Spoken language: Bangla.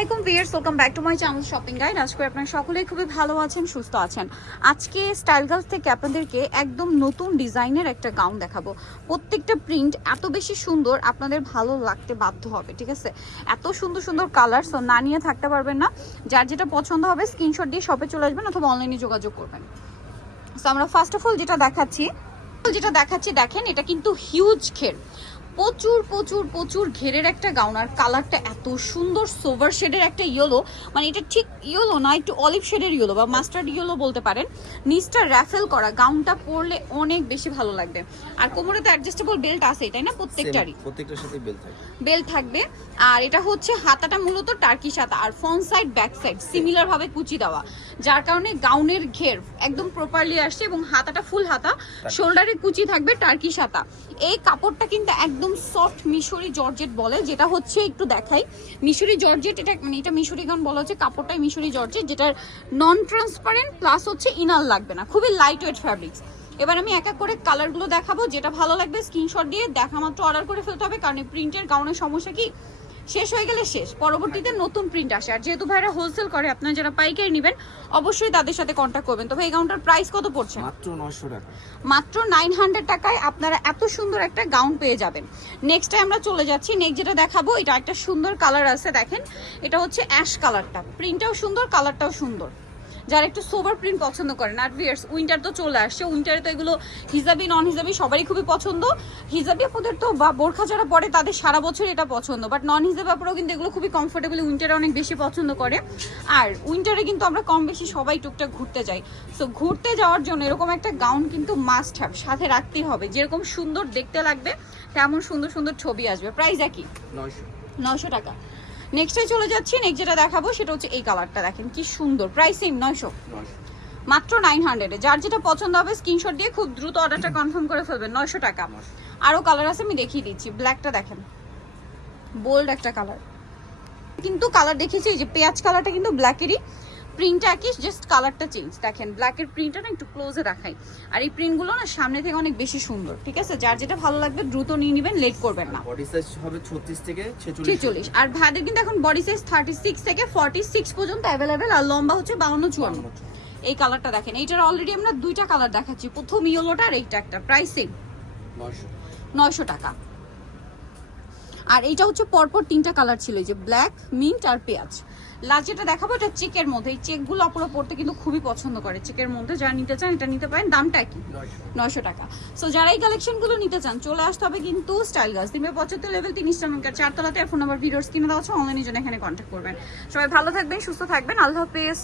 আলাইকুম viewers welcome back to my channel shopping guide আজকে আপনারা সকলেই খুবই ভালো আছেন, সুস্থ আছেন। আজকে স্টাইল গার্লস থেকে আপনাদেরকে একদম নতুন ডিজাইনের একটা গাউন দেখাবো। প্রত্যেকটা প্রিন্ট এত বেশি সুন্দর, আপনাদের ভালো লাগতে বাধ্য হবে, ঠিক আছে? এত সুন্দর সুন্দর কালার সো না নিয়ে থাকতে পারবেন না। যার যেটা পছন্দ হবে স্ক্রিনশট দিয়ে শপে চলে আসবেন অথবা অনলাইনে যোগাযোগ করবেন। সো আমরা ফার্স্ট অফ অল যেটা দেখাচ্ছি যেটা দেখাচ্ছি, দেখেন, এটা কিন্তু হিউজ ঘের প্রচুর প্রচুর প্রচুর ঘেরের একটা গাউন আর কালারটা এত সুন্দর সোভার শেডের একটা ইয়েলো মানে এটা ঠিক ইয়েলো না একটু অলিভ শেডের ইয়েলো বা মাস্টার্ড ইয়েলো বলতে পারেন। নিচটা র্যাফেল করা গাউনটা পরলে অনেক বেশি ভালো লাগবে। আর কোমরে তো অ্যাডজাস্টেবল বেল্ট আছে তাই না? প্রত্যেকটারই। প্রত্যেকটার সাথে বেল থাকে বেল্ট থাকবে। আর এটা হচ্ছে হাতাটা মূলত টার্কি হাতা আর front side back side similar ভাবে কুচি দেওয়া। যার কারণে গাউনের ঘের একদম প্রপারলি আসছে এবং হাতাটা ফুল হাতা শোল্ডারে কুচি থাকবে টার্কি হাতা। এই কাপড়টা কিন্তু একদম সফট মিশরি জর্জেট বলে, যেটা হচ্ছে একটু দেখাই। মিশরি জর্জেট, এটা মানে এটা মিশরি গান বলা হচ্ছে, কাপড়টাই মিশরি জর্জেট, যেটার নন ট্রান্সপারেন্ট প্লাস হচ্ছে ইনার লাগবে না, খুবই লাইট ওয়েট ফ্যাব্রিক্স এবার আমি এক এক করে কালারগুলো দেখাবো, যেটা ভালো লাগবে স্ক্রিনশট দিয়ে দেখা মাত্র অর্ডার করে ফেলতে হবে, কারণ প্রিন্টের গাউনের সমস্যা কি? শেষ হয়ে গেলে শেষ। পরবর্তীতে নতুন প্রিন্ট আসে। আর যেহেতু ভাইরা হোলসেল করে আপনারা যারা পাইকারি নেবেন অবশ্যই তাদের সাথে কন্ট্যাক্ট করবেন। তবে এই গাউনটার প্রাইস কত পড়ছে? মাত্র 900 টাকা। মাত্র নাইন হান্ড্রেড টাকায় আপনারা এত সুন্দর একটা গাউন পেয়ে যাবেন। নেক্সট টাইম আমরা চলে যাচ্ছি নেক্সট যেটা দেখাবো এটা একটা সুন্দর কালার আছে দেখেন। এটা হচ্ছে অ্যাশ কালারটা প্রিন্টটাও সুন্দর কালারটাও সুন্দর। যারা একটু সোভার প্রিন্ট পছন্দ করেন। আর ভিয়ার্স উইন্টার তো চলে আসছে উইন্টারে তো এগুলো হিজাবি নন হিজাবি সবারই খুবই পছন্দ। হিজাবি আপনাদের তো বা বোরখা যারা পরে তাদের সারা বছর এটা পছন্দ। বাট নন হিজাবি আপুরাও কিন্তু এগুলো খুবই কমফোর্টেবল উইন্টারে অনেক বেশি পছন্দ করে। আর উইন্টারে কিন্তু আমরা কম বেশি সবাই টুকটাক ঘুরতে যাই। সো ঘুরতে যাওয়ার জন্য এরকম একটা গাউন কিন্তু মাস্ট হ্যাভ সাথে রাখতেই হবে। যেরকম সুন্দর দেখতে লাগবে তেমন সুন্দর সুন্দর ছবি আসবে। প্রাইস একই? নয়শো। নয়শো টাকা। নেক্সটে চলে যাচ্ছি। নেক্সট যেটা দেখাবো সেটা হচ্ছে এই কালারটা দেখেন কি সুন্দর। প্রাইস সেম নয়শো। মাত্র নাইন হান্ড্রেডে যার যেটা পছন্দ হবে স্ক্রিনশট দিয়ে খুব দ্রুত অর্ডারটা কনফার্ম করে ফেলবেন। নয়শো টাকা। আরও কালার আছে, আমি দেখিয়ে দিচ্ছি। ব্ল্যাকটা দেখেন। বোল্ড একটা কালার কিন্তু কালার দেখেছি, এই যে পেঁয়াজ কালারটা কিন্তু ব্ল্যাকেরই প্রিন্টটা একই জাস্ট কালারটা চেঞ্জ দেখেন ব্ল্যাকের প্রিন্টটা না একটু ক্লোজে দেখাই আর এই প্রিন্টগুলো না সামনে থেকে অনেক বেশি সুন্দর ঠিক আছে? যার যেটা ভালো লাগবে দ্রুত নিয়ে নেবেন লেট করবেন না। বডি সাইজ হবে ছত্রিশ থেকে ছেচল্লিশ ছেচল্লিশ। আর ভাইদের কিন্তু এখন বডি সাইজ থার্টি সিক্স থেকে ফর্টি সিক্স পর্যন্ত অ্যাভেলেবেল আর লম্বা হচ্ছে বাউন্ন চুয়ান্ন। এই কালারটা দেখেন এইটার অলরেডি আমরা দুইটা কালার দেখাচ্ছি। প্রথম ইয়েলোটা আর এইটা একটা প্রাইসিং নয়শো। নয়শো টাকা। আর এইটা হচ্ছে পরপর তিনটা কালার ছিল এই যে ব্ল্যাক মিন্ট আর পেঁয়াজ। লাস্ট যেটা দেখাবো এটা চেকের মধ্যে। এই চেকগুলো অপর পড়তে কিন্তু খুবই পছন্দ করে। চেকের মধ্যে যারা নিতে চান এটা নিতে পারেন। দামটা কি? নয়শো। টাকা। সো যারা এই কালেকশনগুলো নিতে চান চলে আসতে হবে কিন্তু স্টাইল গাছ তিনবে পঁচাত্তর লেভেল তিন ইস্টার্নকার চারতলাতে। ফোন নাম্বার ভিডিওস কিনে দেওয়া হচ্ছে অনলাইনের জন্য এখানে কন্ট্যাক্ট করবেন। সবাই ভালো থাকবেন সুস্থ থাকবেন। আল্লাহ হাফেজ।